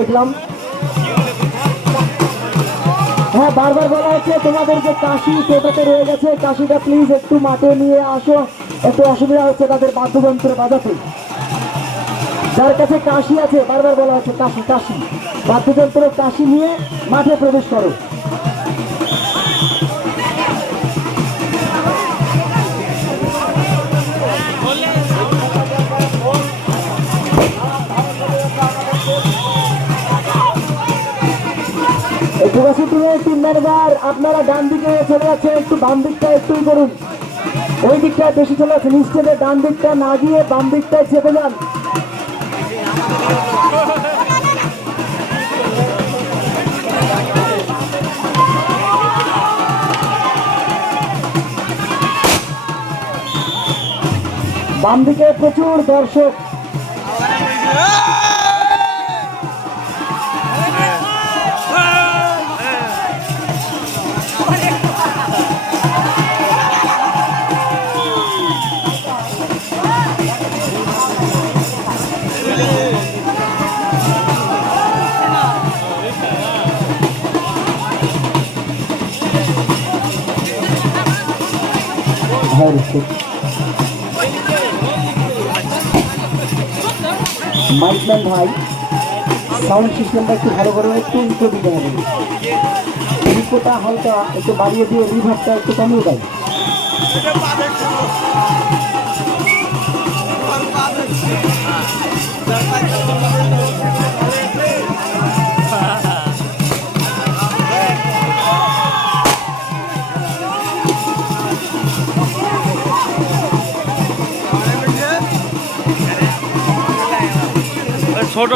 দেখলাম। হ্যাঁ, বারবার বলা হচ্ছে তোমাদের যে কাশি টোটোতে রয়ে গেছে, কাশিটা প্লিজ একটু মাঠে নিয়ে আসো, একটু অসুবিধা হচ্ছে তাদের বাদ্যযন্ত্র বাজাতে। যার কাছে কাশি আছে, বারবার বলা হচ্ছে কাশি কাশি, বাদ্যযন্ত্র কাশি নিয়ে মাঠে প্রবেশ করো। টিম মেম্বার আপনারা ডান দিকে চলে যাচ্ছেন, একটু বাম দিকটা একটু করুন, ওই দিকটায় বেশি চলে যাচ্ছে, নিশ্চয় ডান দিকটা না গিয়ে বাম দিকটায় চেপে যান। বাম দিকে প্রচুর দর্শক। মাইকম্যান ভাই, সাউন্ড সিস্টেমটা একটু ভালো করে একটু ইকো দিতে হবে, ইকোটা হালকা একটু বাড়িয়ে দিয়ে রিভার্বটা একটু কমিয়ে দেয়। ছোট